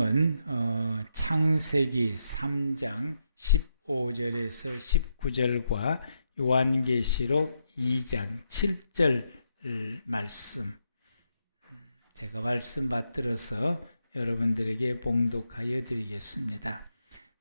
은 창세기 3장 15절에서 19절과 요한계시록 2장 7절 말씀, 제가 말씀 받들어서 여러분들에게 봉독하여 드리겠습니다.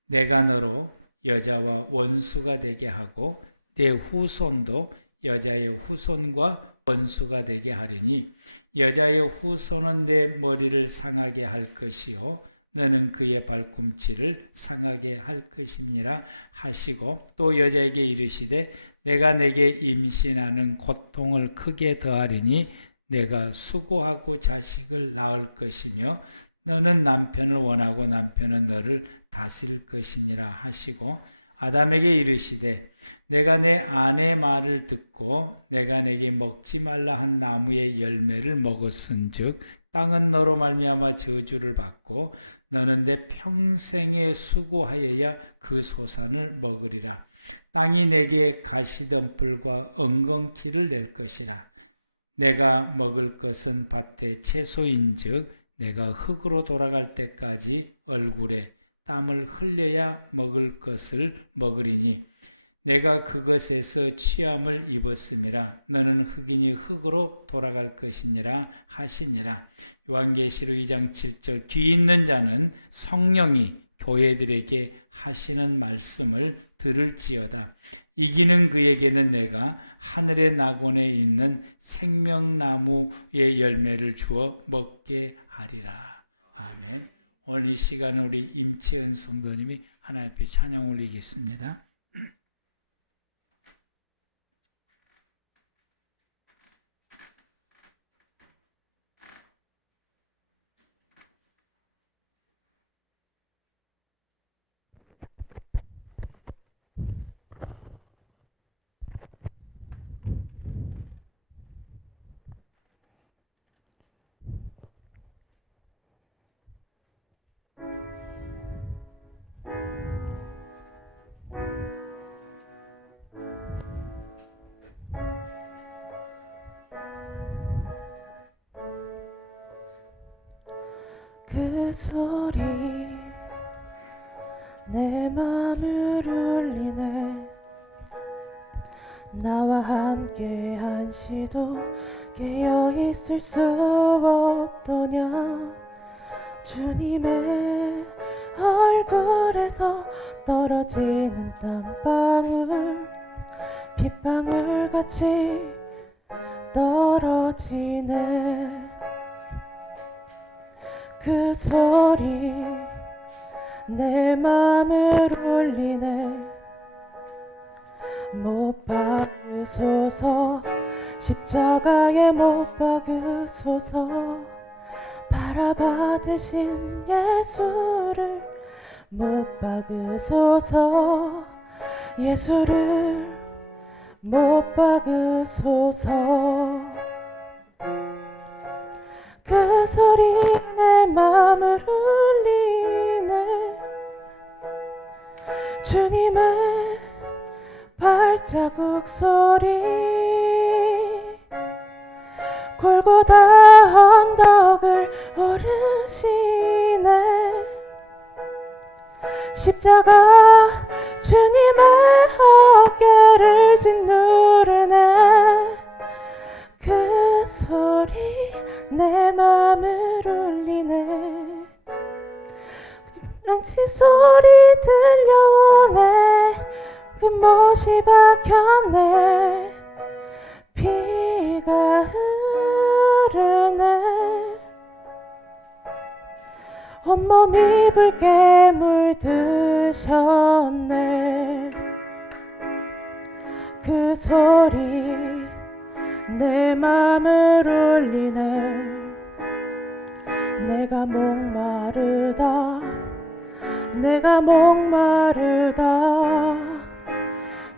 내가 너로 여자와 원수가 되게 하고 내 후손도 여자의 후손과 원수가 되게 하리니 여자의 후손은 내 머리를 상하게 할 것이요 너는 그의 발꿈치를 상하게 할 것임이라 하시고, 또 여자에게 이르시되 내가 내게 임신하는 고통을 크게 더하리니 내가 수고하고 자식을 낳을 것이며 너는 남편을 원하고 남편은 너를 다스릴 것이니라 하시고, 아담에게 이르시되 내가 내 아내 말을 듣고 내가 내게 먹지 말라 한 나무의 열매를 먹었은즉 땅은 너로 말미암아 저주를 받고 너는 내 평생에 수고하여야 그 소산을 먹으리라. 땅이 내게 가시덤불과 엉겅퀴를 낼 것이라. 내가 먹을 것은 밭의 채소인즉 내가 흙으로 돌아갈 때까지 얼굴에 땀을 흘려야 먹을 것을 먹으리니 내가 그것에서 취함을 입었음이라. 너는 흙이니 흙으로 돌아갈 것이니라 하시니라. 요한계시록 2장 7절. 귀 있는 자는 성령이 교회들에게 하시는 말씀을 들을지어다. 이기는 그에게는 내가 하늘의 낙원에 있는 생명나무의 열매를 주어 먹게 하리라. 아멘. 오늘 이 시간에 우리 임채은 성도님이 하나님 앞에 찬양 올리겠습니다. 그 소리 내 맘을 울리네. 나와 함께 한시도 깨어있을 수 없더냐. 주님의 얼굴에서 떨어지는 땀방울 빗방울같이 떨어지네. 그 소리 내 맘을 울리네. 못 박으소서, 십자가에 못 박으소서. 바라받으신 예수를 못 박으소서, 예수를 못 박으소서. 그 소리 내 맘을 울리네. 주님의 발자국 소리 골고다 언덕을 오르시네. 십자가 주님의 어깨를 짓누르네. 그 소리 내 맘을 울리네. 랑치 소리 들려오네. 그 못이 박혔네. 비가 흐르네. 온몸이 붉게 물드셨네. 그 소리 내 맘을 울리네. 내가 목마르다, 내가 목마르다.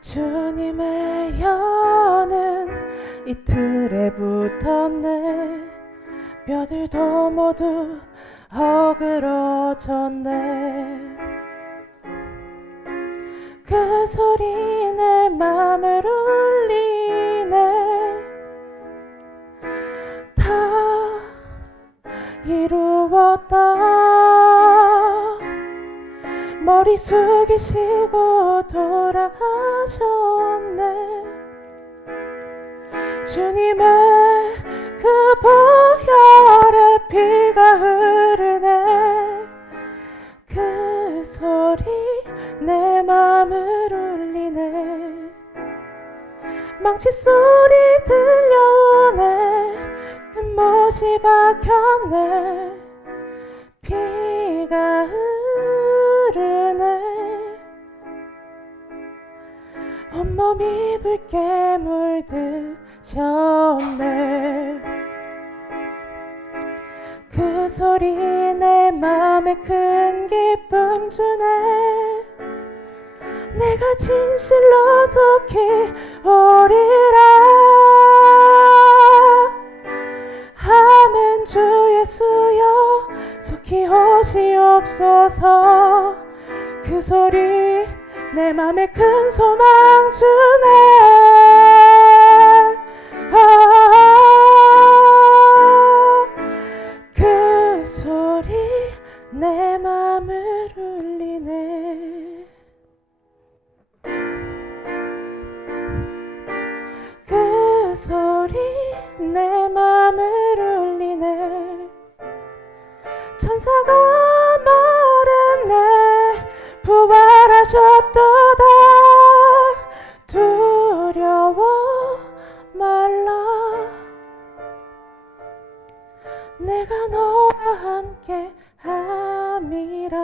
주님의 여는 이 틀에 붙었네. 뼈들도 모두 어그러졌네. 그 소리 내 맘을 울리네. 다 이루었다. 머리 숙이시고 돌아가셨네. 주님의 그 보혈에 피가 흐르네. 그 소리 내 맘을 울리네. 망치 소리 들려오네. 그 못이 박혔네. 피가 흐르네. 온몸이 붉게 물드셨네. 그 소리 내 맘에 큰 기쁨 주네. 내가 진실로 속히 오리라. 아멘. 주 예수여 속히 오시옵소서. 그 소리 내 맘에 큰 소망 주네. 그 소리 내 맘을 울리네. 그 소리 내 맘을 울리네. 천사가 말했네. 부활하셨도다. 두려워 말라. 내가 너와 함께 함이라.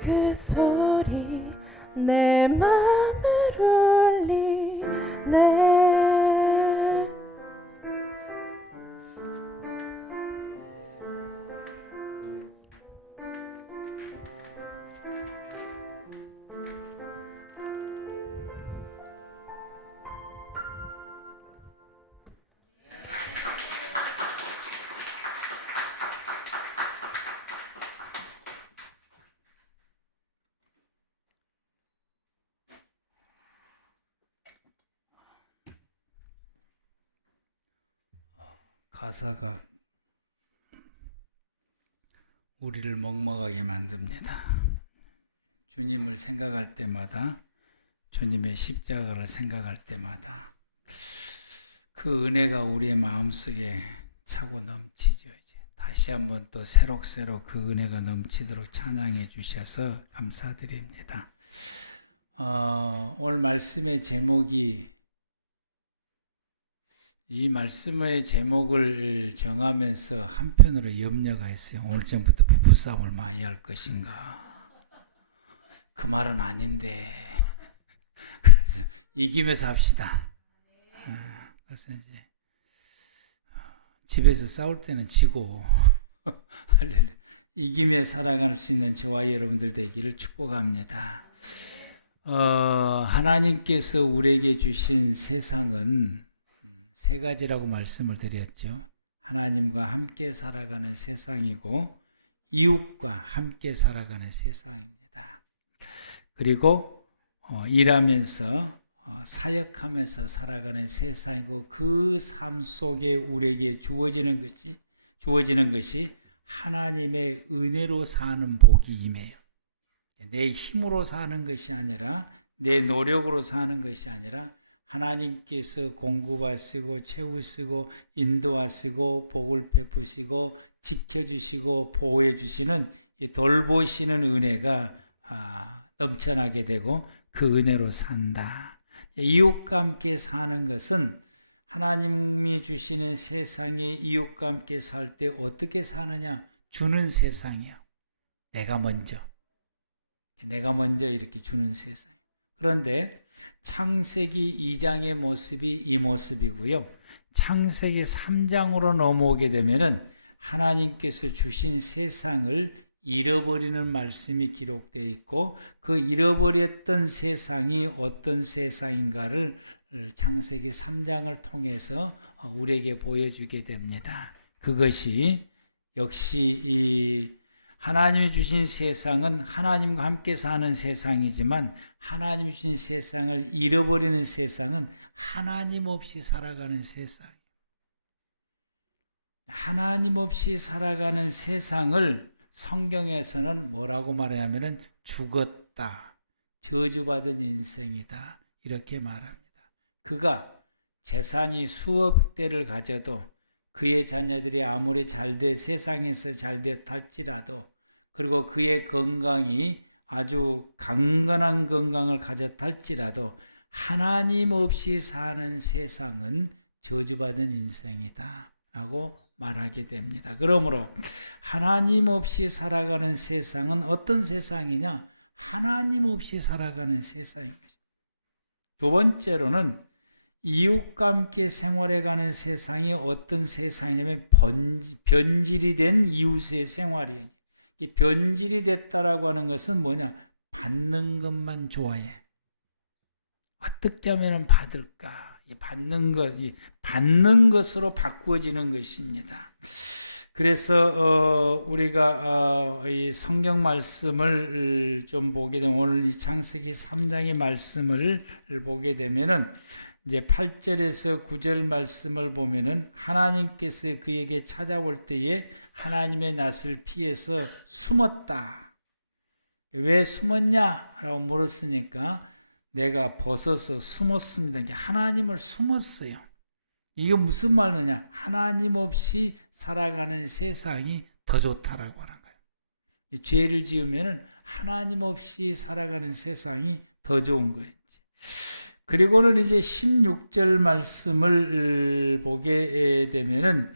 그 소리 내 맘을 울리네. 가사가 우리를 먹먹하게 만듭니다. 주님을 생각할 때마다, 주님의 십자가를 생각할 때마다 그 은혜가 우리의 마음속에 차고 넘치죠. 이제 다시 한번 또 새록새록 그 은혜가 넘치도록 찬양해 주셔서 감사드립니다. 오늘 말씀의 제목이, 이 말씀의 제목을 정하면서 한편으로 염려가 있어요. 오늘쯤부터 부부싸움을 많이 할 것인가. 그 말은 아닌데. 그래서 이기면서 합시다. 그래서 이제 집에서 싸울 때는 지고 할렐루야. 이기며 살아갈 수 있는 저와 여러분들 되기를 축복합니다. 하나님께서 우리에게 주신 세상은 세 가지라고 말씀을 드렸죠. 하나님과 함께 살아가는 세상이고 이웃과 함께 살아가는 세상입니다. 그리고 일하면서 사역하면서 살아가는 세상이고 그 삶 속에 우리에게 주어지는 것이 하나님의 은혜로 사는 복이 임해요. 내 힘으로 사는 것이 아니라, 내 노력으로 사는 것이 아니라 하나님께서 공급하시고 채우시고 인도하시고 복을 베푸시고 지켜주시고 보호해주시는 돌보시는 은혜가 넘쳐나게 되고 그 은혜로 산다. 이웃과 함께 사는 것은 하나님이 주시는 세상에 이웃과 함께 살 때 어떻게 사느냐? 주는 세상이에요. 내가 먼저 이렇게 주는 세상. 그런데 창세기 2장의 모습이 이 모습이고요. 창세기 3장으로 넘어오게 되면은 하나님께서 주신 세상을 잃어버리는 말씀이 기록되어 있고, 그 잃어버렸던 세상이 어떤 세상인가를 창세기 3장을 통해서 우리에게 보여주게 됩니다. 그것이 역시 이 하나님이 주신 세상은 하나님과 함께 사는 세상이지만, 하나님이 주신 세상을 잃어버리는 세상은 하나님 없이 살아가는 세상. 하나님 없이 살아가는 세상을 성경에서는 뭐라고 말하냐면은 죽었다, 저주받은 인생이다 이렇게 말합니다. 그가 재산이 수억 대를 가져도 그의 자녀들이 아무리 세상에서 잘됐다 할지라도, 그리고 그의 건강이 아주 강건한 건강을 가졌다 할지라도 하나님 없이 사는 세상은 저주받은 인생이다 라고 말하게 됩니다. 그러므로 하나님 없이 살아가는 세상은 어떤 세상이냐? 하나님 없이 살아가는 세상인 것입니다. 두 번째로는 이웃과 함께 생활해가는 세상이 어떤 세상이냐면 변질이 된 이웃의 생활이에요. 변질이 됐다라고 하는 것은 뭐냐? 받는 것만 좋아해. 어떻게 하면 받을까? 받는 것으로 바꾸어지는 것입니다. 그래서 우리가 이 성경 말씀을 좀 보게 되면, 오늘 이 창세기 3장의 말씀을 보게 되면은 이제 8절에서 9절 말씀을 보면은 하나님께서 그에게 찾아올 때에 하나님의 낯을 피해서 숨었다. 왜 숨었냐? 라고 물었으니까 내가 벗어서 숨었습니다. 하나님을 숨었어요. 이게 무슨 말이냐? 하나님 없이 살아가는 세상이 더 좋다라고 하는 거예요. 죄를 지으면은 하나님 없이 살아가는 세상이 더 좋은 거예요. 그리고는 이제 16절 말씀을 보게 되면은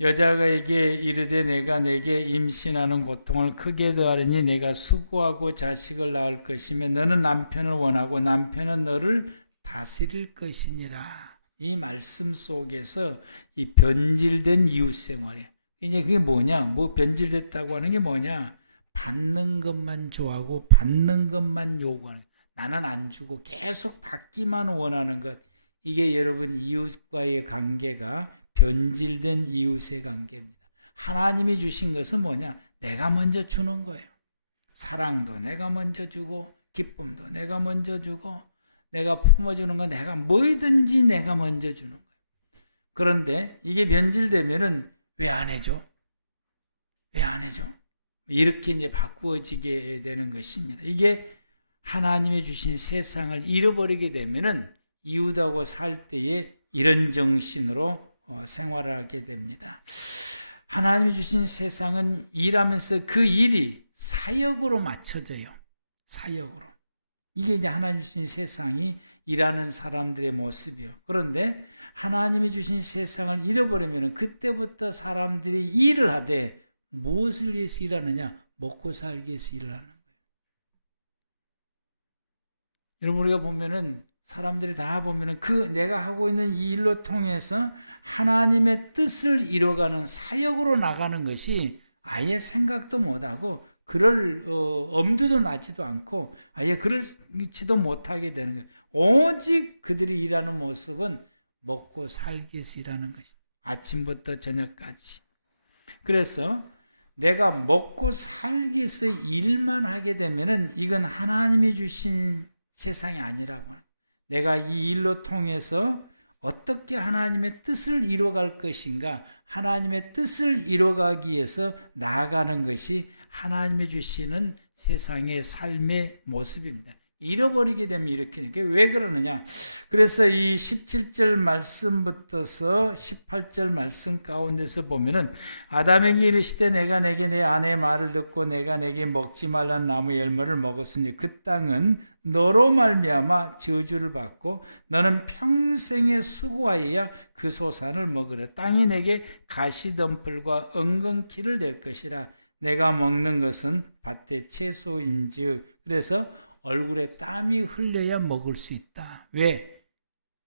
여자에게 이르되 내가 내게 임신하는 고통을 크게 더하리니 내가 수고하고 자식을 낳을 것이며 너는 남편을 원하고 남편은 너를 다스릴 것이니라. 이 말씀 속에서 이 변질된 이웃 생활이야. 이제 그게 뭐냐? 변질됐다고 하는 게 뭐냐? 받는 것만 좋아하고 받는 것만 요구하는 거야. 나는 안 주고 계속 받기만 원하는 것. 이게 여러분 이웃과의 관계가 변질된 이웃의 관계입니다. 하나님이 주신 것은 뭐냐? 내가 먼저 주는 거예요. 사랑도 내가 먼저 주고 기쁨도 내가 먼저 주고 내가 품어주는 건 내가 뭐든지 내가 먼저 주는 거예요. 그런데 이게 변질되면은 왜 안 해줘? 왜 안 해줘? 이렇게 이제 바꾸어지게 되는 것입니다. 이게 하나님이 주신 세상을 잃어버리게 되면은 이웃하고 살 때에 이런 정신으로 생활하게 됩니다. 하나님이 주신 세상은 일하면서 그 일이 사역으로 맞춰져요. 사역으로. 이게 이제 하나님이 주신 세상이 일하는 사람들의 모습이요. 그런데 하나님이 주신 세상을 잃어버리면 그때부터 사람들이 일을 하되 무엇을 위해서 일하느냐? 먹고 살기 위해서 일을 하는 거예요. 여러분 우리가 보면은 사람들이 다 보면은 내가 하고 있는 이 일로 통해서 하나님의 뜻을 이뤄가는 사역으로 나가는 것이 아예 생각도 못하고 그럴 엄두도 나지도 않고 아예 그럴지도 못하게 되는 거예요. 오직 그들이 일하는 모습은 먹고 살기 위해서 일하는 것입니다. 아침부터 저녁까지. 그래서 내가 먹고 살기 위해서 일만 하게 되면은 이건 하나님이 주신 세상이 아니라고 하는 거예요. 내가 이 일로 통해서 어떻게 하나님의 뜻을 이뤄갈 것인가, 하나님의 뜻을 이뤄가기 위해서 나아가는 것이 하나님이 주시는 세상의 삶의 모습입니다. 잃어버리게 되면 이렇게 되니까 왜 그러느냐? 그래서 이 17절 말씀부터서 18절 말씀 가운데서 보면은 아담에게 이르시되 내가 내게 내 아내의 말을 듣고 내가 내게 먹지 말라는 나무 열매를 먹었으니 그 땅은 너로 말미암아 저주를 받고 너는 평생에 수고하여야 그 소산을 먹으라. 땅이 내게 가시덤불과 엉겅퀴를 낼 것이라. 내가 먹는 것은 밭의 채소인즉. 그래서 얼굴에 땀이 흘려야 먹을 수 있다. 왜?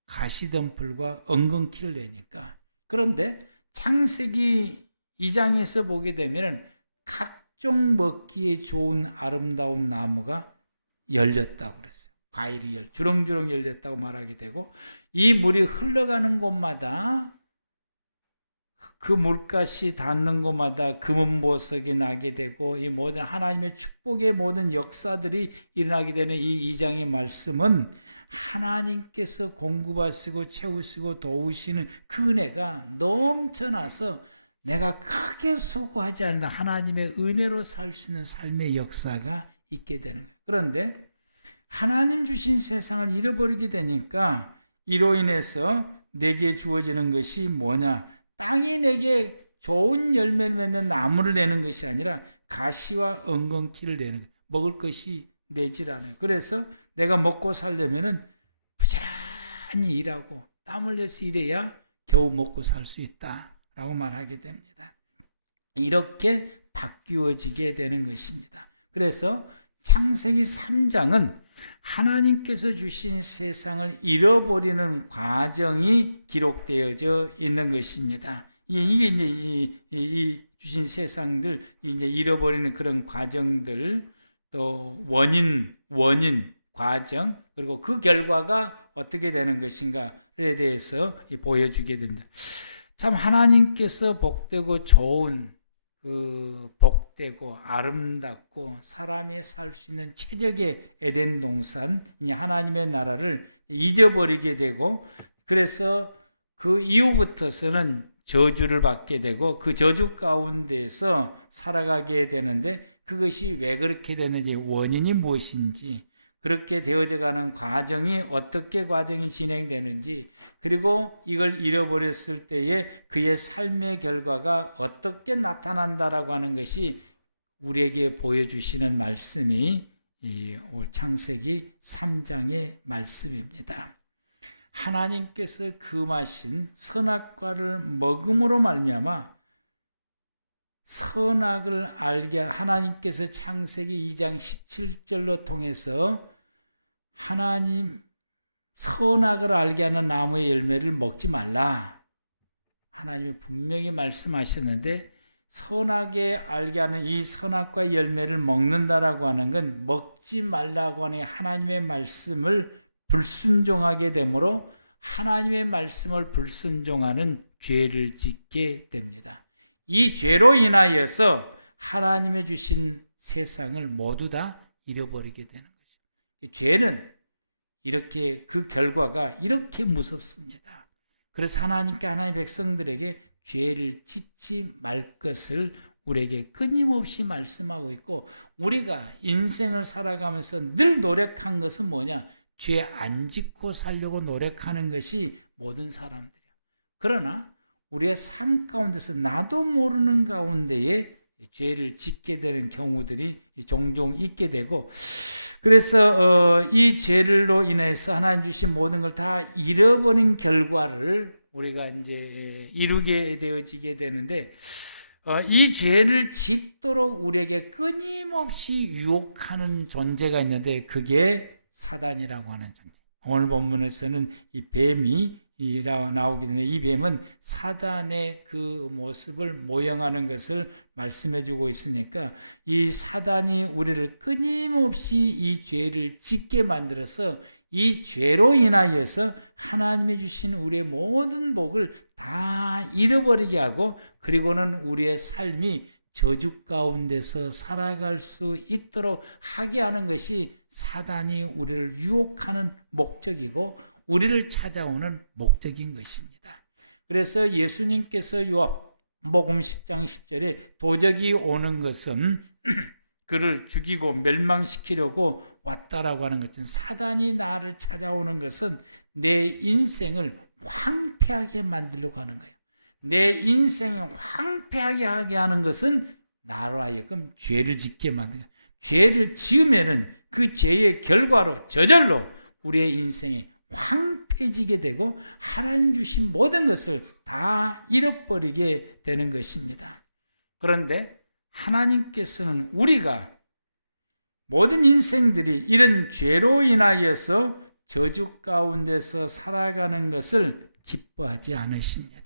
가시덤불과 엉겅퀴를 내니까. 그런데 창세기 2장에서 보게 되면 각종 먹기에 좋은 아름다운 나무가 열렸다고 그랬어요. 과일이 주렁주렁 열렸다고 말하게 되고 이 물이 흘러가는 곳마다 그 물가시 닿는 곳마다 금은보석이 나게 되고 이 모든 하나님의 축복의 모든 역사들이 일어나게 되는 이 2장의 말씀은 하나님께서 공급하시고 채우시고 도우시는 그 은혜가 넘쳐나서 내가 크게 수고하지 않는다. 하나님의 은혜로 살 수 있는 삶의 역사가 있게 되는 거예요. 그런데 하나님 주신 세상을 잃어버리게 되니까 이로 인해서 내게 주어지는 것이 뭐냐? 땅이 내게 좋은 열매를 맺는 나무를 내는 것이 아니라 가시와 엉겅퀴를 내는 거예요. 먹을 것이 내질 않아요. 그래서 내가 먹고 살려면은 부지런히 일하고 땀 흘려서 일해야 겨우 먹고 살 수 있다라고 말하게 됩니다. 이렇게 바뀌어지게 되는 것입니다. 그래서 창세기 3장은 하나님께서 주신 세상을 잃어버리는 과정이 기록되어져 있는 것입니다. 이게 이제 이 주신 세상들 이제 잃어버리는 그런 과정들, 또 원인 과정, 그리고 그 결과가 어떻게 되는 것인가에 대해서 보여주게 됩니다. 참 하나님께서 복되고 좋은 복되고 아름답고 사람이 살 수 있는 최적의 에덴 동산, 하나님의 나라를 잊어버리게 되고, 그래서 그 이후부터서는 저주를 받게 되고 그 저주 가운데서 살아가게 되는데, 그것이 왜 그렇게 되는지, 원인이 무엇인지, 그렇게 되어져 가는 과정이 어떻게 과정이 진행되는지, 그리고 이걸 잃어버렸을 때에 그의 삶의 결과가 어떻게 나타난다라고 하는 것이 우리에게 보여주시는 말씀이 이 창세기 3장의 말씀입니다. 하나님께서 금하신 선악과를 먹음으로 말미암아 선악을 알게 하나님께서 창세기 2장 17절로 통해서 하나님 선악을 알게 하는 나무의 열매를 먹지 말라. 하나님이 분명히 말씀하셨는데, 선악에 알게 하는 이 선악과의 열매를 먹는다라고 하는 건 먹지 말라고 하는 하나님의 말씀을 불순종하게 되므로 하나님의 말씀을 불순종하는 죄를 짓게 됩니다. 이 죄로 인하여서 하나님의 주신 세상을 모두 다 잃어버리게 되는 거죠. 죄는 이렇게 그 결과가 이렇게 무섭습니다. 그래서 하나님의 백성들에게 죄를 짓지 말 것을 우리에게 끊임없이 말씀하고 있고, 우리가 인생을 살아가면서 늘 노력한 것은 뭐냐? 죄 안 짓고 살려고 노력하는 것이 모든 사람들이야. 그러나 우리의 삶 가운데서 나도 모르는 가운데에 죄를 짓게 되는 경우들이 종종 있게 되고, 그래서 이 죄로 인해서 하나님 주신 모든 걸 다 잃어버린 결과를 우리가 이제 이루게 되어지게 되는데, 이 죄를 짓도록 우리에게 끊임없이 유혹하는 존재가 있는데, 그게 사단이라고 하는 존재. 오늘 본문에서는 이 뱀이 나오게 되는데, 이 뱀은 사단의 그 모습을 모형하는 것을 말씀해 주고 있으니까, 이 사단이 우리를 끊임없이 이 죄를 짓게 만들어서 이 죄로 인하여서 하나님이 주신 우리의 모든 복을 다 잃어버리게 하고, 그리고는 우리의 삶이 저주 가운데서 살아갈 수 있도록 하게 하는 것이 사단이 우리를 유혹하는 목적이고 우리를 찾아오는 목적인 것입니다. 그래서 예수님께서 요한복음 10장 10절에 도적이 오는 것은 그를 죽이고 멸망시키려고 왔다라고 하는 것은, 사단이 나를 찾아오는 것은 내 인생을 황폐하게 만들려고 하는 거예요. 내 인생이 황폐하게 하게 하는 것은 나로 하여금 죄를 짓게 만드는 거예요. 죄를 지으면은 그 죄의 결과로 저절로 우리의 인생이 황폐해지게 되고 하나님 주신 모든 것을 다 잃어버리게 되는 것입니다. 그런데 하나님께서는 우리가 모든 인생들이 이런 죄로 인하여서 저주 가운데서 살아가는 것을 기뻐하지 않으십니다.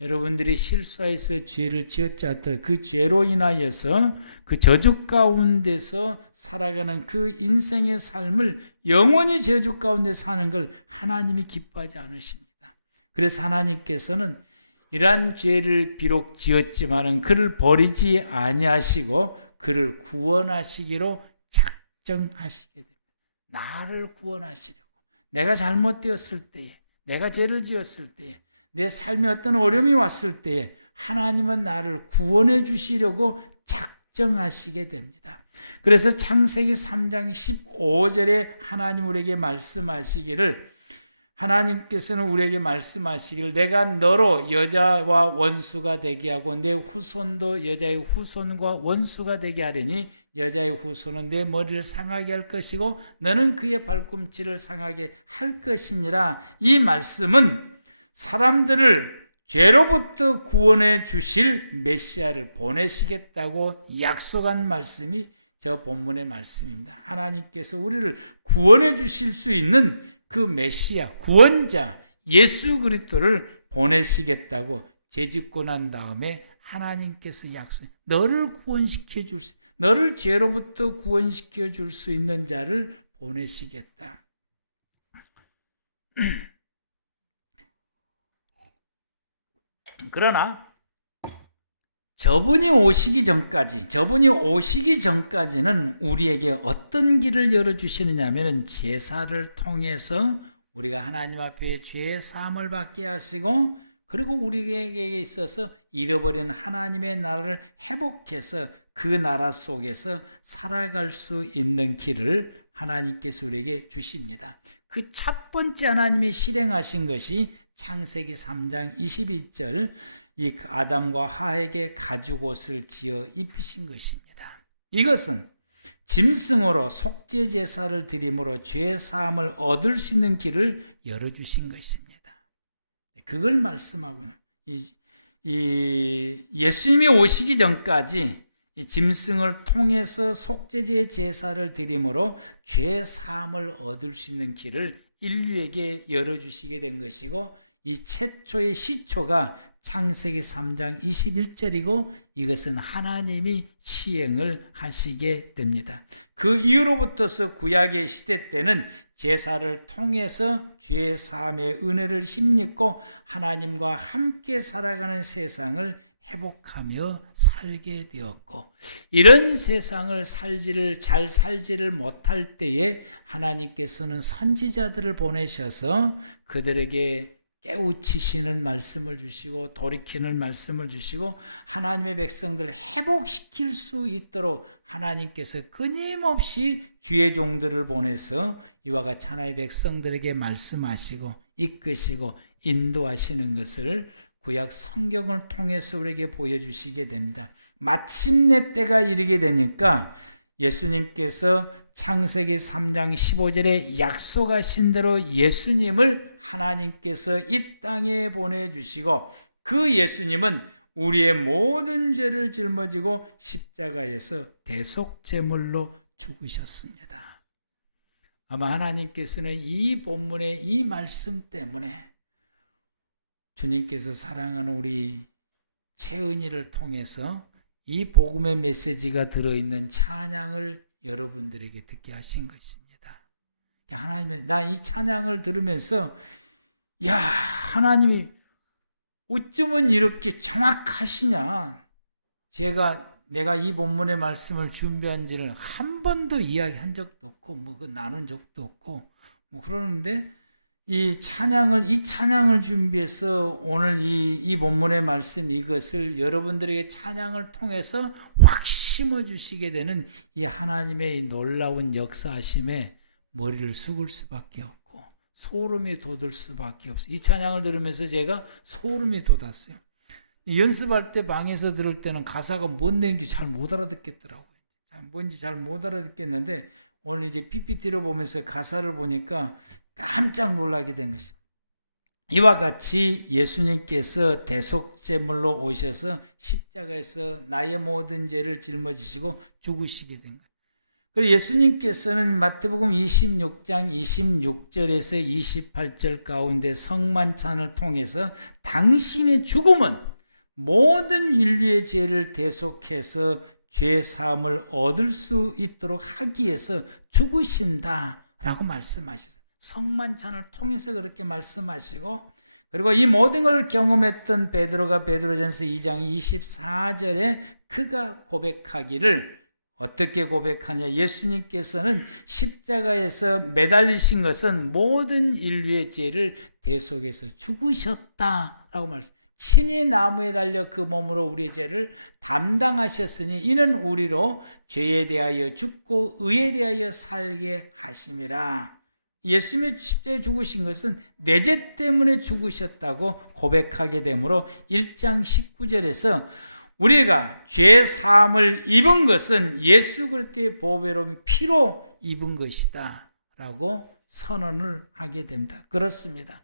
여러분들이 실수해서 죄를 지었지 않더라도 그 죄로 인하여서 그 저주 가운데서 살아가는 그 인생의 삶을 영원히 저주 가운데 사는 걸 하나님이 기뻐하지 않으십니다. 그래서 하나님께서는 이러한 죄를 비록 지었지만은 그를 버리지 아니하시고 그를 구원하시기로 작정하시게 됩니다. 나를 구원하시려고. 내가 잘못되었을 때에, 내가 죄를 지었을 때에, 내 삶에 어떤 어려움이 왔을 때에 하나님은 나를 구원해 주시려고 작정하시게 됩니다. 그래서 창세기 3장 15절에 하나님 우리에게 말씀하시기를, 하나님께서는 우리에게 말씀하시기를 내가 너로 여자와 원수가 되게 하고 내 후손도 여자의 후손과 원수가 되게 하리니 여자의 후손은 내 머리를 상하게 할 것이고 너는 그의 발꿈치를 상하게 할 것이니라. 이 말씀은 사람들을 죄로부터 구원해 주실 메시아를 보내시겠다고 약속한 말씀이 저 본문의 말씀입니다. 하나님께서 우리를 구원해 주실 수 있는 그 메시아, 구원자 예수 그리스도를 보내시겠다고 재짓고 난 다음에 하나님께서 약속, 너를 구원시켜 줄 수, 너를 죄로부터 구원시켜 줄 수 있는 자를 보내시겠다. 그러나 저분이 오시기 전까지는 우리에게 어떤 길을 열어주시느냐 하면 제사를 통해서 우리가 하나님 앞에 죄의 사함을 받게 하시고, 그리고 우리에게 있어서 잃어버린 하나님의 나라를 회복해서 그 나라 속에서 살아갈 수 있는 길을 하나님께서 우리에게 주십니다. 그 첫 번째 하나님이 실행하신 것이 창세기 3장 22절 이 아담과 하에게 가죽옷을 지어 입히신 것입니다. 이것은 짐승으로 속죄 제사를 드림으로 죄 사함을 얻을 수 있는 길을 열어주신 것입니다. 그걸 말씀하고는 예수님이 오시기 전까지 이 짐승을 통해서 속죄제 제사를 드림으로 죄 사함을 얻을 수 있는 길을 인류에게 열어주시게 된 것이고, 이 최초의 시초가 창세기 3장 21절이고 이것은 하나님이 시행을 하시게 됩니다. 그 이후로부터서 구약의 시대 때는 제사를 통해서 죄 사함의 은혜를 힘입고 하나님과 함께 살아가는 세상을 회복하며 살게 되었고, 이런 세상을 잘 살지를 못할 때에 하나님께서는 선지자들을 보내셔서 그들에게 깨우치시는 말씀을 주시고 돌이키는 말씀을 주시고 하나님의 백성들을 회복시킬 수 있도록 하나님께서 끊임없이 주의 종들을 보내서 이와 같이 하나님의 백성들에게 말씀하시고 이끄시고 인도하시는 것을 구약 성경을 통해서 우리에게 보여주시게 됩니다. 마침내 때가 이르게 되니까 예수님께서 창세기 3장 15절에 약속하신 대로 예수님을 하나님께서 이 땅에 보내주시고, 그 예수님은 우리의 모든 죄를 짊어지고 십자가에서 대속제물로 죽으셨습니다. 아마 하나님께서는 이 본문의 이 말씀 때문에 주님께서 사랑하는 우리 채은이를 통해서 이 복음의 메시지가 들어있는 찬양을 여러분들에게 듣게 하신 것입니다. 하나님의, 나 이 찬양을 들으면서 야, 하나님이 어쩌면 이렇게 정확하시냐. 내가 이 본문의 말씀을 준비한지를 한 번도 이야기한 적도 없고 나눈 적도 없고 그러는데 이 찬양을 준비해서 오늘 이 본문의 말씀 이것을 여러분들에게 찬양을 통해서 확 심어주시게 되는 이 하나님의 이 놀라운 역사하심에 머리를 숙일 수밖에 없고 소름이 돋을 수밖에 없어요. 이 찬양을 들으면서 제가 소름이 돋았어요. 연습할 때 방에서 들을 때는 가사가 뭔 내용인지 잘 못 알아듣겠더라고요. 뭔지 잘 못 알아듣겠는데 오늘 이제 PPT로 보면서 가사를 보니까 깜짝 놀라게 된 것입니다. 이와 같이 예수님께서 대속제물로 오셔서 십자가에서 나의 모든 죄를 짊어지시고 죽으시게 된 거예요. 그리고 예수님께서는 마태복음 26장 26절에서 28절 가운데 성만찬을 통해서 당신의 죽음은 모든 인류의 죄를 대속해서 죄 사함을 얻을 수 있도록 하기 위해서 죽으신다라고 말씀하셨어요. 성만찬을 통해서 그렇게 말씀하시고, 그리고 이 모든 걸 경험했던 베드로가 베드로전서 2장 24절에 그가 고백하기를 어떻게 고백하냐. 예수님께서는 십자가에서 매달리신 것은 모든 인류의 죄를 대속해서 죽으셨다라고 말씀. 친히 나무에 달려 그 몸으로 우리의 죄를 담당하셨으니 이는 우리로 죄에 대하여 죽고 의에 대하여 살게 하심이라. 예수님이 십자가에 죽으신 것은 내 죄 때문에 죽으셨다고 고백하게 되므로 1장 19절에서 우리가 죄 사함을 입은 것은 예수 그리스도의 보배로운 피로 입은 것이다 라고 선언을 하게 됩니다. 그렇습니다.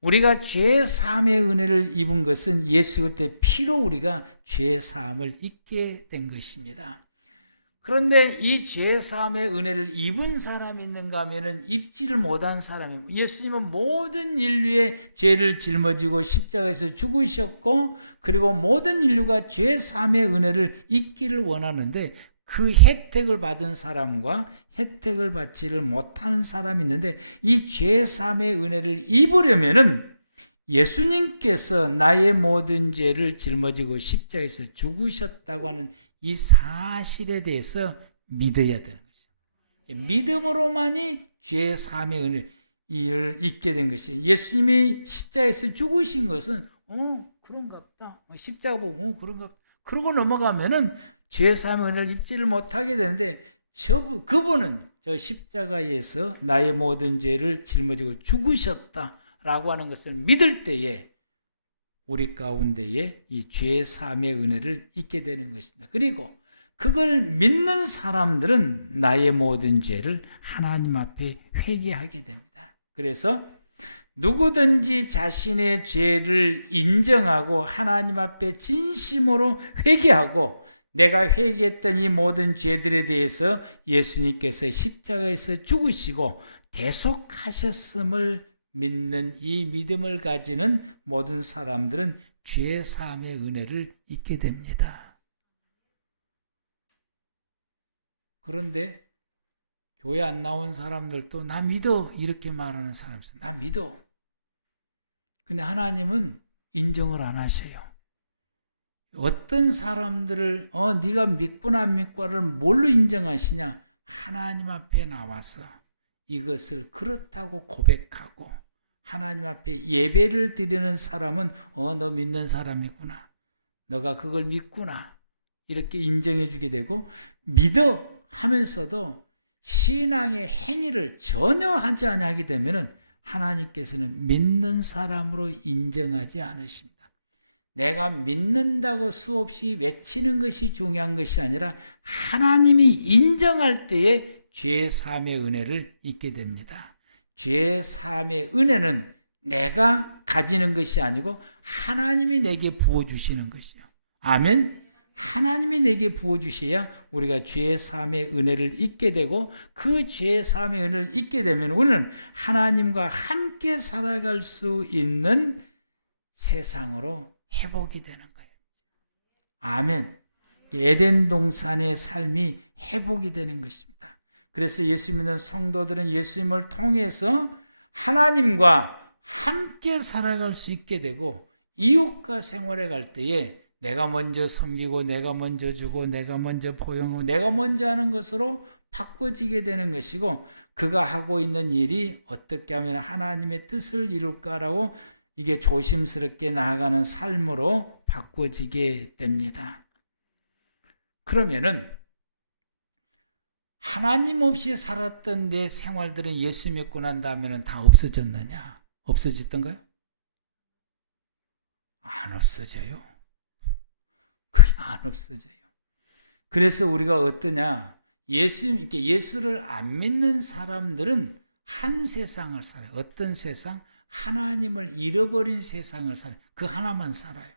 우리가 죄 사함의 은혜를 입은 것은 예수 그리스도의 피로 우리가 죄 사함을 입게 된 것입니다. 그런데 이 죄 사함의 은혜를 입은 사람이 있는가 하면은 입지를 못한 사람이에요. 예수님은 모든 인류의 죄를 짊어지고 십자가에서 죽으셨고 그리고 모든 인류가 죄 사함의 은혜를 입기를 원하는데 그 혜택을 받은 사람과 혜택을 받지를 못하는 사람이 있는데 이 죄 사함의 은혜를 입으려면은 예수님께서 나의 모든 죄를 짊어지고 십자가에서 죽으셨다고 하는 이 사실에 대해서 믿어야 되는 것이죠. 믿음으로만이 죄 사함의 은혜를 입게 된 것이에요. 예수님이 십자가에서 죽으신 것은 그런가 보다. 십자가 보고 그런가 보다. 그러고 넘어가면은 죄 사함의 은혜를 입지를 못하게 되는데 그분은 저 십자가에서 나의 모든 죄를 짊어지고 죽으셨다라고 하는 것을 믿을 때에 우리 가운데에 이 죄 사함의 은혜를 잊게 되는 것입니다. 그리고 그걸 믿는 사람들은 나의 모든 죄를 하나님 앞에 회개하게 됩니다. 그래서 누구든지 자신의 죄를 인정하고 하나님 앞에 진심으로 회개하고 내가 회개했던 이 모든 죄들에 대해서 예수님께서 십자가에서 죽으시고 대속하셨음을 믿는 이 믿음을 가지는 모든 사람들은 죄 사함의 은혜를 잊게 됩니다. 그런데 교회 안 나온 사람들도 나 믿어 이렇게 말하는 사람이 있어요. 나 믿어. 근데 하나님은 인정을 안 하셔요. 어떤 사람들을 네가 믿구나 안 믿구나를 뭘로 인정하시냐? 하나님 앞에 나와서 이것을 그렇다고 고백하고 하나님 앞에 예배를 드리는 사람은 너 믿는 사람이구나. 너가 그걸 믿구나. 이렇게 인정해 주게 되고 믿어 하면서도 신앙의 행위를 전혀 하지 아니하게 되면 하나님께서는 믿는 사람으로 인정하지 않으십니다. 내가 믿는다고 수없이 외치는 것이 중요한 것이 아니라 하나님이 인정할 때에 죄 사함의 은혜를 잊게 됩니다. 죄 사함의 은혜는 내가 가지는 것이 아니고 하나님이 내게 부어주시는 것이요. 아멘. 하나님이 내게 부어주셔야 우리가 죄 사함의 은혜를 잊게 되고 그 죄 사함의 은혜를 잊게 되면 우리는 하나님과 함께 살아갈 수 있는 세상으로 회복이 되는 거예요. 아멘. 에덴 동산의 삶이 회복이 되는 것입니다. 그래서 예수 믿는 성도들은 예수님을 통해서 하나님과 함께 살아갈 수 있게 되고 이웃과 생활해 갈 때에 내가 먼저 섬기고 내가 먼저 주고 내가 먼저 포용하고 내가 먼저 하는 것으로 바꿔지게 되는 것이고 그가 하고 있는 일이 어떻게 하면 하나님의 뜻을 이룰까라고 이게 조심스럽게 나아가는 삶으로 바꿔지게 됩니다. 그러면은 하나님 없이 살았던 내 생활들은 예수 믿고 난 다음에는 다 없어졌느냐? 없어졌던가요? 안 없어져요. 그게 안 없어져요. 그래서 우리가 어떠냐? 예수를 안 믿는 사람들은 한 세상을 살아요. 어떤 세상? 하나님을 잃어버린 세상을 살아요. 그 하나만 살아요.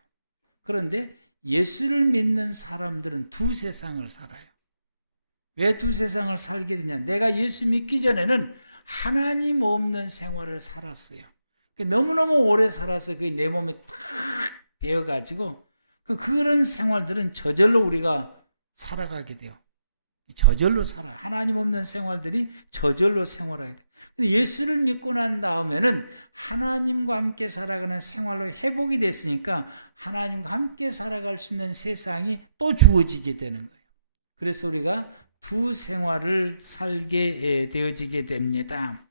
그런데 예수를 믿는 사람들은 두 세상을 살아요. 왜 두 세상을 살게 되냐? 내가 예수 믿기 전에는 하나님 없는 생활을 살았어요. 너무너무 오래 살아서 그게 내 몸에 탁 배어가지고 그런 생활들은 저절로 우리가 살아가게 돼요. 저절로 살아요. 하나님 없는 생활들이 저절로 생활하게 돼요. 예수를 믿고 난 다음에는 하나님과 함께 살아가는 생활로 회복이 됐으니까 하나님과 함께 살아갈 수 있는 세상이 또 주어지게 되는 거예요. 그래서 우리가 두 생활을 살게 되어지게 됩니다.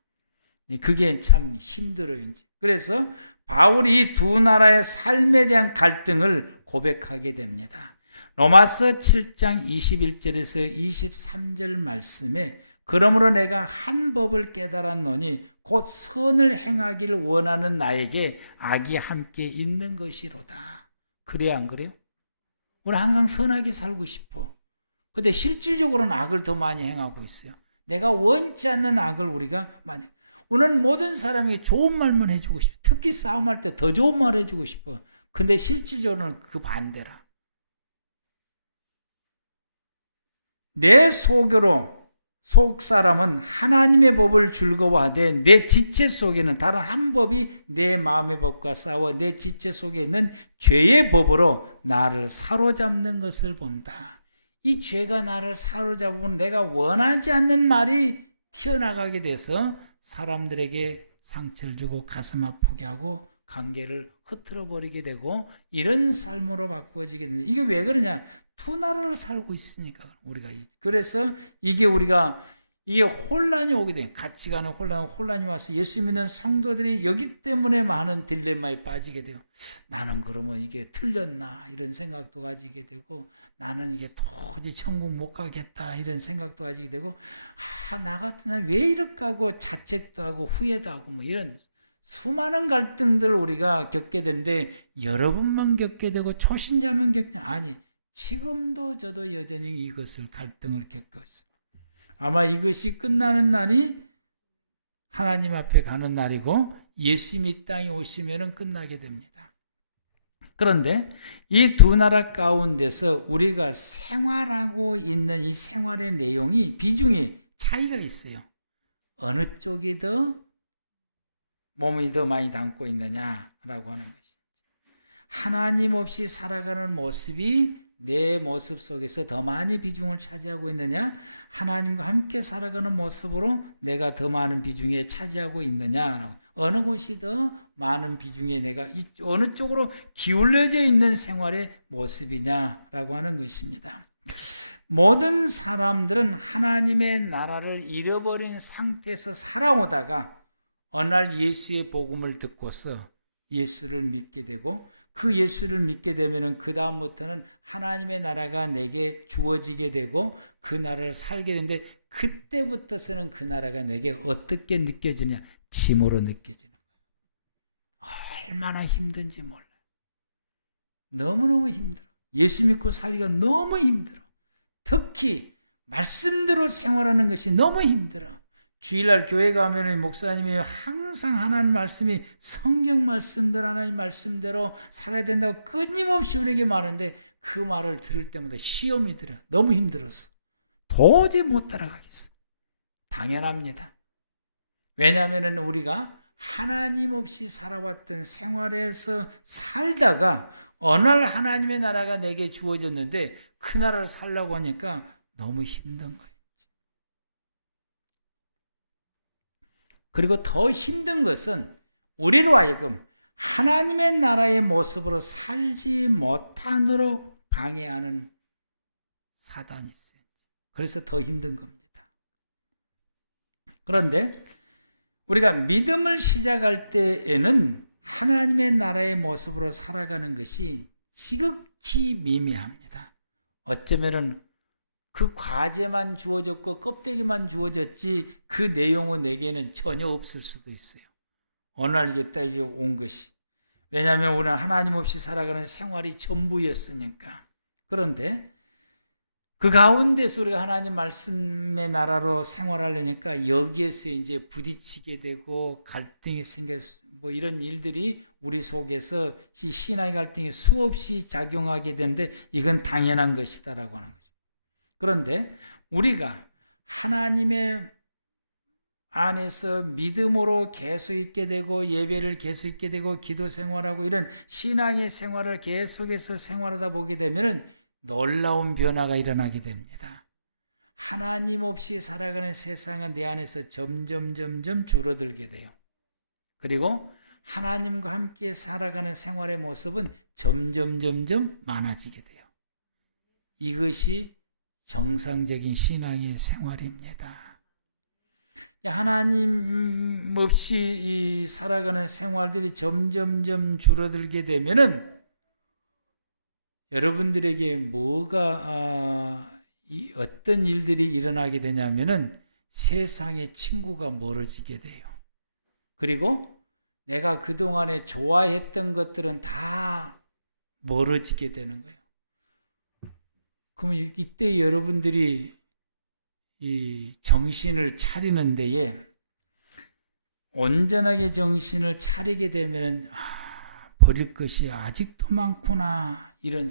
그게 참 힘들어요. 이제. 그래서 바울이 이 두 나라의 삶에 대한 갈등을 고백하게 됩니다. 로마서 7장 21절에서 23절 말씀에 그러므로 내가 한 법을 깨달았노니 곧 선을 행하기를 원하는 나에게 악이 함께 있는 것이로다. 그래야 안 그래요? 우리 항상 선하게 살고 싶어. 근데 실질적으로는 악을 더 많이 행하고 있어요. 내가 원치 않는 악을 우리가 많이. 우리는 모든 사람에게 좋은 말만 해주고 싶어. 특히 싸움할 때 더 좋은 말 해주고 싶어. 근데 실질적으로는 그 반대라. 내 속으로 속 사람은 하나님의 법을 즐거워하되 내 지체 속에는 다른 한 법이 내 마음의 법과 싸워 내 지체 속에 있는 죄의 법으로 나를 사로잡는 것을 본다. 이 죄가 나를 사로잡으면 내가 원하지 않는 말이 튀어나가게 돼서 사람들에게 상처를 주고 가슴 아프게 하고 관계를 흐트러 버리게 되고 이런 삶으로 바꾸어지게 되는데 이게 왜 그러냐? 두 나라를 살고 있으니까 우리가. 그래서 이게 혼란이 오게 돼요. 가치관의 혼란이 와서 예수 믿는 성도들이 여기 때문에 많은 딜레마에 빠지게 돼요. 나는 그러면 이게 틀렸나 이런 생각도 가지게 되고 나는 이게 도저히 천국 못 가겠다 이런 생각도 가지게 되고 나 같은 사람 왜 이럴까 하고 자책도 하고 후회도 하고 뭐 이런 수많은 갈등들을 우리가 겪게 되는데 여러분만 겪게 되고 초신자만 겪냐? 아니, 지금도 저도 여전히 이것을 갈등을 겪고 있어요. 아마 이것이 끝나는 날이 하나님 앞에 가는 날이고 예수님이 이 땅에 오시면 끝나게 됩니다. 그런데 이 두 나라 가운데서 우리가 생활하고 있는 이 생활의 내용이 비중이 차이가 있어요. 어느 쪽이 더 몸이 더 많이 담고 있느냐라고 하는 것이죠. 하나님 없이 살아가는 모습이 내 모습 속에서 더 많이 비중을 차지하고 있느냐, 하나님과 함께 살아가는 모습으로 내가 더 많은 비중에 차지하고 있느냐라고. 어느 곳이 더 많은 비중에 내가 어느 쪽으로 기울어져 있는 생활의 모습이냐라고 하는 것입니다. 모든 사람들은 하나님의 나라를 잃어버린 상태에서 살아오다가 어느 날 예수의 복음을 듣고서 예수를 믿게 되고 그 예수를 믿게 되면 그 다음부터는 하나님의 나라가 내게 주어지게 되고 그 나라를 살게 되는데 그때부터서는 그 나라가 내게 어떻게 느껴지냐? 짐으로 느껴지는 거예요. 얼마나 힘든지 몰라요. 너무너무 힘들어. 예수 믿고 살기가 너무 힘들어. 특히 말씀대로 생활하는 것이 너무 힘들어. 주일날 교회 가면 목사님이 항상 하나님 말씀이 성경 말씀대로 하나님 말씀대로 살아야 된다고 끊임없이 우리에게 말하는데 그 말을 들을 때마다 시험이 들어. 너무 힘들었어. 도저히 못 따라가겠어. 당연합니다. 왜냐하면 우리가 하나님 없이 살아왔던 생활에서 살다가 어느 날 하나님의 나라가 내게 주어졌는데 그 나라를 살려고 하니까 너무 힘든 거예요. 그리고 더 힘든 것은 우리로 하여금 하나님의 나라의 모습으로 살지 못하도록 방해하는 사단이 있어요. 그래서 더 힘든 겁니다. 그런데 우리가 믿음을 시작할 때에는 하나님의 나라의 모습으로 살아가는 것이 지극히 미미합니다. 어쩌면은 그 과제만 주어졌고 껍데기만 주어졌지 그 내용은 내게는 전혀 없을 수도 있어요. 어느 날 이게 딱 온 것이. 왜냐하면 우리는 하나님 없이 살아가는 생활이 전부였으니까. 그런데 그 가운데서 우리가 하나님 말씀의 나라로 생활하려니까 여기에서 이제 부딪히게 되고 갈등이 생겨 뭐 이런 일들이 우리 속에서 이 신앙의 갈등이 수없이 작용하게 되는데 이건 당연한 것이다라고 하는 거죠. 그런데 우리가 하나님의 안에서 믿음으로 계속 있게 되고 예배를 계속 있게 되고 기도 생활하고 이런 신앙의 생활을 계속해서 생활하다 보게 되면 놀라운 변화가 일어나게 됩니다. 하나님 없이 살아가는 세상은 내 안에서 점점 줄어들게 돼요. 그리고 하나님과 함께 살아가는 생활의 모습은 점점 많아지게 돼요. 이것이 정상적인 신앙의 생활입니다. 하나님 없이 이 살아가는 생활들이 점점점 줄어들게 되면은 여러분들에게 어떤 일들이 일어나게 되냐면은 세상의 친구가 멀어지게 돼요. 그리고 내가 그동안에 좋아했던 것들은 다 멀어지게 되는 거예요. 그러면 이때 여러분들이 이 정신을 차리는 데에 온전하게 정신을 차리게 되면 버릴 것이 아직도 많구나, 이런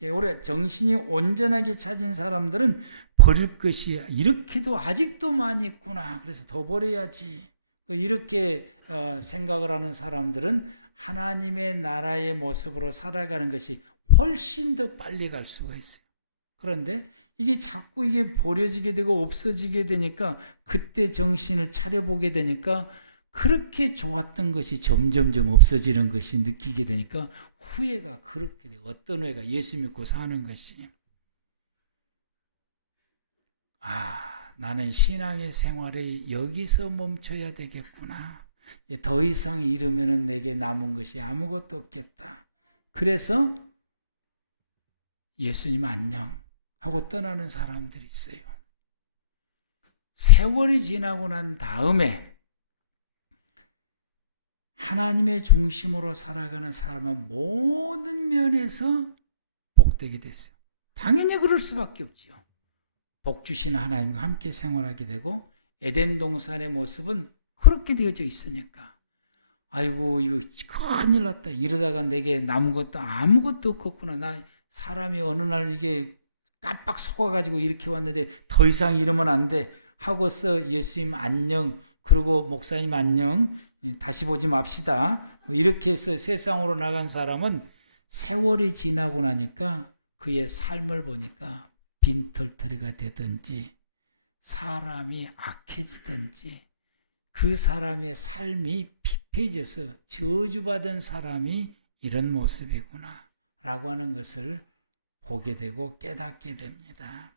우리가 정신이 온전하게 차진 사람들은 버릴 것이 이렇게도 아직도 많이 있구나, 그래서 더 버려야지, 이렇게 생각을 하는 사람들은 하나님의 나라의 모습으로 살아가는 것이 훨씬 더 빨리 갈 수가 있어요. 그런데 이게 자꾸 이게 버려지게 되고 없어지게 되니까 그때 정신을 차려보게 되니까 그렇게 좋았던 것이 점점점 없어지는 것이 느끼게 되니까 후회가 그렇게 돼요. 어떤 후회가? 예수 믿고 사는 것이. 나는 신앙의 생활에 여기서 멈춰야 되겠구나. 더 이상 이러면은 내게 남은 것이 아무것도 없겠다. 그래서 예수님 안녕 하고 떠나는 사람들이 있어요. 세월이 지나고 난 다음에 하나님의 중심으로 살아가는 사람은 모든 면에서 복되게 됐어요. 당연히 그럴 수밖에 없죠. 복 주신 하나님과 함께 생활하게 되고 에덴 동산의 모습은 그렇게 되어져 있으니까 아이고 이거 큰일 났다. 이러다가 내게 남은 것도 아무것도 없겠구나. 나 사람이 어느 날 이게 깜빡 속아가지고 이렇게 왔는데 더 이상 이러면 안 돼 하고서 예수님 안녕, 그리고 목사님 안녕, 다시 보지 맙시다, 이렇게 해서 세상으로 나간 사람은 세월이 지나고 나니까 그의 삶을 보니까 빈털터리가 되든지 사람이 악해지든지 그 사람의 삶이 피폐해져서 저주받은 사람이 이런 모습이구나 라고 하는 것을 보게 되고 깨닫게 됩니다.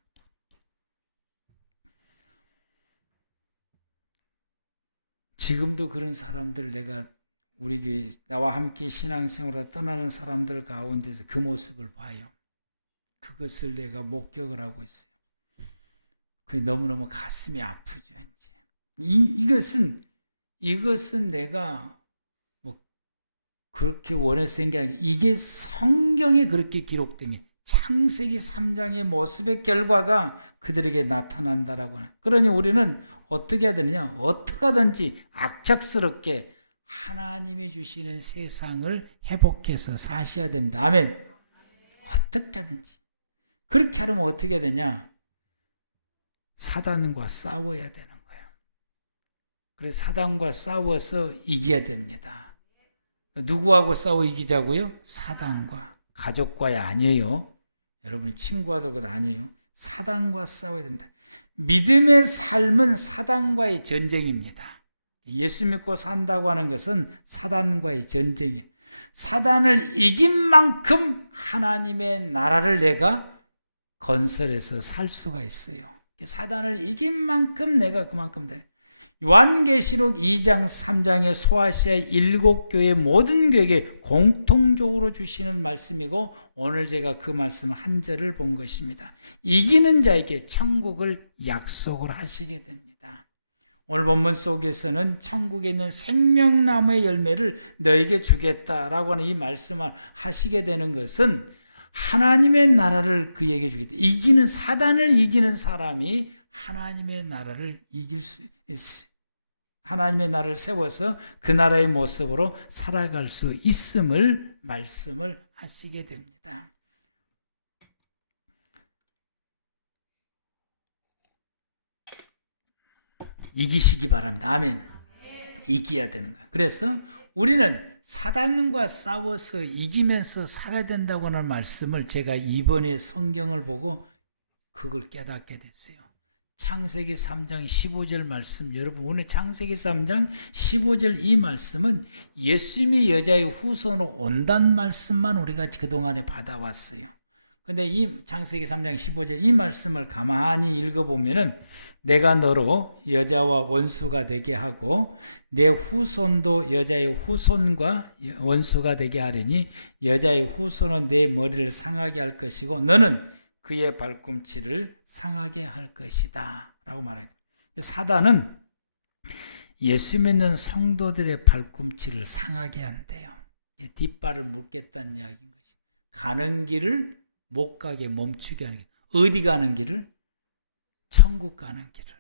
지금도 그런 사람들, 내가 우리 교회 나와 함께 신앙생활을 떠나는 사람들 가운데서 그 모습을 봐요. 그것을 내가 목격을 하고 있어요. 그게 너무너무 가슴이 아프죠. 이제 이것은 내가 뭐 그렇게 원해서 된 게 아니라 이게 성경에 그렇게 기록된 게 창세기 3장의 모습의 결과가 그들에게 나타난다라고 하는. 그러니 우리는 어떻게 해야 되느냐? 어떻게 하든지 악착스럽게 하나님이 주시는 세상을 회복해서 사셔야 됩니다. 아멘. 어떻게 하든지. 그렇게 하려면 어떻게 해야 되냐? 사단과 싸워야 되는 거예요. 그래서 사단과 싸워서 이겨야 됩니다. 누구하고 싸워 이기자고요? 사단과. 가족과야 아니에요. 여러분이 친구하고도 아니에요. 사단과 싸워야 됩니다. 믿음의 삶은 사단과의 전쟁입니다. 예수 믿고 산다고 하는 것은 사단과의 전쟁이에요. 사단을 이긴 만큼 하나님의 나라를 내가 건설해서 살 수가 있어요. 사단을 이긴 만큼 내가 그만큼 돼. 요한계시록 2장 3장의 소아시아 7교회 모든 교회에게 공통적으로 주시는 말씀이고 오늘 제가 그 말씀 한 절을 본 것입니다. 이기는 자에게 천국을 약속을 하시게 됩니다. 오늘 본문 속에서는 천국에 있는 생명나무의 열매를 너에게 주겠다라고 하는 이 말씀을 하시게 되는 것은 하나님의 나라를 그에게 주겠다. 사단을 이기는 사람이 하나님의 나라를 이길 수 있어요. 하나님의 나라를 세워서 그 나라의 모습으로 살아갈 수 있음을 말씀을 하시게 됩니다. 이기시기 바랍니다. 아멘. 이겨야 되는 거예요. 그래서 우리는 사단과 싸워서 이기면서 살아야 된다고 하는 말씀을 제가 이번에 성경을 보고 그걸 깨닫게 됐어요. 창세기 3장 15절 말씀, 여러분 오늘 창세기 3장 15절 이 말씀은 예수님이 여자의 후손으로 온다는 말씀만 우리가 그동안에 받아왔어요. 근데 이 창세기 3장 15절 이 말씀을 가만히 읽어보면은 내가 너로 여자와 원수가 되게 하고 내 후손도 여자의 후손과 원수가 되게 하리니 여자의 후손은 내 머리를 상하게 할 것이고 너는 그의 발꿈치를 상하게 할 것이다 라고 말해요. 사단은 예수 믿는 성도들의 발꿈치를 상하게 한대요. 뒷발을 묶겠다는 이야기인 것이. 가는 길을 못 가게 멈추게 하는 길. 어디 가는 길을? 천국 가는 길을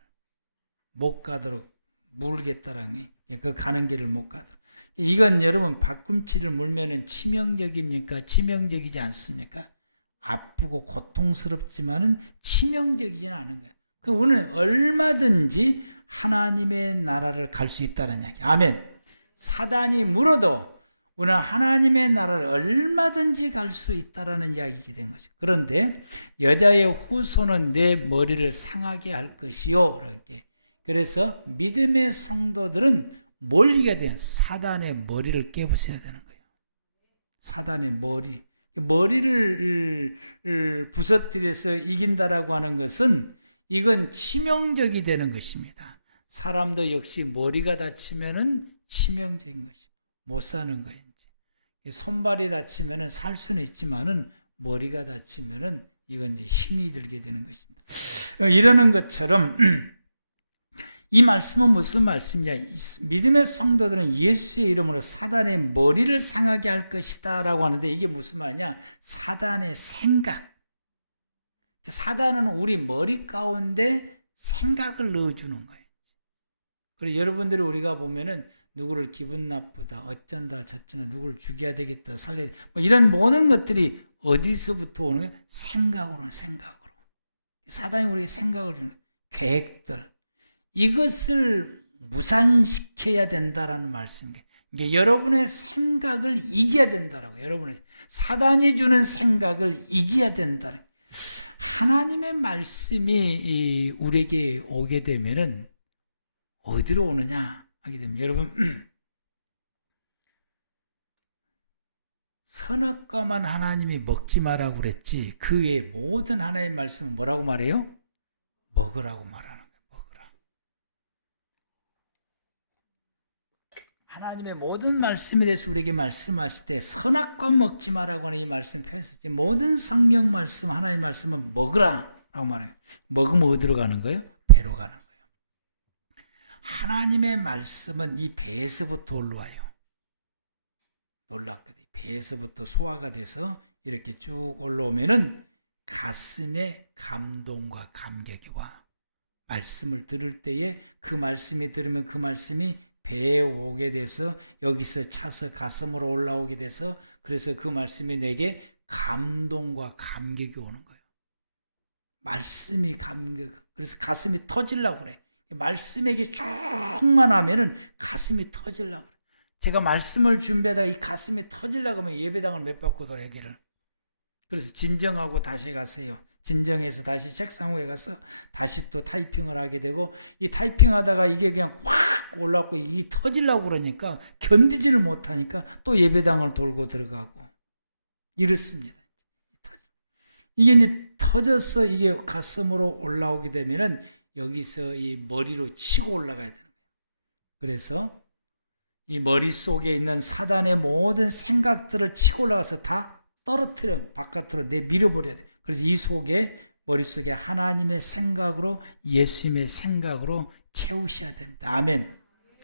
못 가도록 물겠다라는 게, 그 가는 길을 못 가도록. 이건 여러분 발꿈치를 물면은 치명적입니까? 치명적이지 않습니까? 아프고 고통스럽지만은 치명적이지는 않은 거예요. 그 우리는 얼마든지 하나님의 나라를 갈 수 있다는 이야기. 아멘. 사단이 물어도 우리는 하나님의 나라를 얼마든지 갈 수 있다라는 이야기가 된 거죠. 그런데 여자의 후손은 내 머리를 상하게 할 것이요. 이렇게. 그래서 믿음의 성도들은 뭘 이겨야 돼요? 사단의 머리를 깨부숴야 되는 거예요. 사단의 머리. 머리를 부서뜨려서 이긴다라고 하는 것은 이건 치명적이 되는 것입니다. 사람도 역시 머리가 다치면은 치명적인 것이 못 사는 거예요. 손발이 다치면은 살 수는 있지만은 머리가 다치면은 이건 이제 힘이 들게 되는 것입니다. 이러는 것처럼 이 말씀은 무슨 말씀이냐? 믿음의 성도들은 예수의 이름으로 사단의 머리를 상하게 할 것이다라고 하는데 이게 무슨 말이냐? 사단의 생각. 사단은 우리 머리 가운데 생각을 넣어주는 거예요. 그리고 여러분들이 우리가 보면은 누구를 기분 나쁘다, 어쩐다, 저쩐다, 누구를 죽여야 되겠다, 살려야 되겠다, 뭐 이런 모든 것들이 어디서부터 오는 거예요? 생각으로는 생각으로. 사단이 우리에게 생각을 주는 거예요. 계획들. 이것을 무산시켜야 된다라는 말씀이에요. 이게 여러분의 생각을 이겨야 된다라고. 여러분의 사단이 주는 생각을 이겨야 된다는. 하나님의 말씀이 우리에게 오게 되면은 어디로 오느냐 하게 되면 여러분 선악과만 하나님이 먹지 말라고 그랬지 그 외에 모든 하나님의 말씀은 뭐라고 말해요? 먹으라고 말하는 거예요. 먹으라. 하나님의 모든 말씀에 대해서 우리에게 말씀하실 때 선악과 먹지 말라고 하는 이 말씀 표현했지 모든 성경 말씀 하나님의 말씀은 먹으라라고 말해요. 먹으면 어디로 가는 거예요? 배로 가는 거예요. 하나님의 말씀은 이 배에서부터 올라와요. 놀랍게도 배에서부터 소화가 돼서 이렇게 쭉 올라오면은 가슴에 감동과 감격이 와. 말씀을 들을 때에 그 말씀이 들으면 그 말씀이 배에 오게 돼서 여기서 차서 가슴으로 올라오게 돼서 그래서 그 말씀이 내게 감동과 감격이 오는 거예요. 말씀이 감격. 그래서 가슴이 터지려고 그래. 말씀에게 쭉만 하면은 가슴이 터지려고 그래. 제가 말씀을 준비하다가 이 가슴이 터지려고 하면 예배당을 몇 바퀴 돌아야 기를. 그래서 진정하고 다시 가세요. 진정해서 다시 책상 위에 가서 다시 또 타이핑을 하게 되고 이 타이핑하다가 이게 그냥 확 올라오고 이게 터지려고 그러니까 견디지를 못하니까 또 예배당을 돌고 들어가고 이렇습니다. 이게 이제 터져서 이게 가슴으로 올라오게 되면은 여기서 이 머리로 치고 올라가야 되는 거예요. 그래서 이 머릿속에 있는 사단의 모든 생각들을 치고 올라가서 다 떨어뜨려 바깥으로 내밀어버려야 돼요. 그래서 이 속에 머릿속에 하나님의 생각으로 예수님의 생각으로 채우셔야 됩니다. 아멘.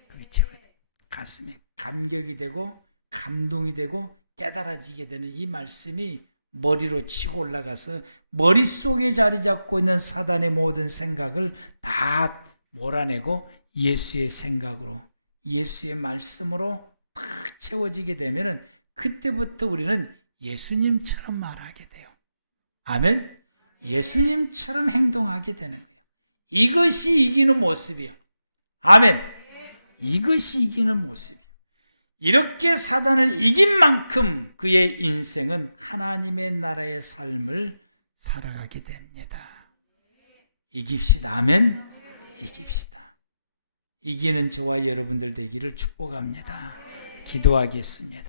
그게 채워야 돼요. 가슴에 감격이 되고 감동이 되고 깨달아지게 되는 이 말씀이 머리로 치고 올라가서 머릿속에 자리 잡고 있는 사단의 모든 생각을 다 몰아내고 예수의 생각으로 예수의 말씀으로 딱 채워지게 되면은 그때부터 우리는 예수님처럼 말하게 돼요. 아멘. 예수님처럼 행동하게 되는 거예요. 이것이 이기는 모습이에요. 아멘. 이것이 이기는 모습이에요. 이렇게 사단을 이긴 만큼 그의 인생은 하나님의 나라의 삶을 살아가게 됩니다. 이깁시다. 아멘. 이깁시다. 이기는 저와 여러분들 되기를 축복합니다. 기도하겠습니다.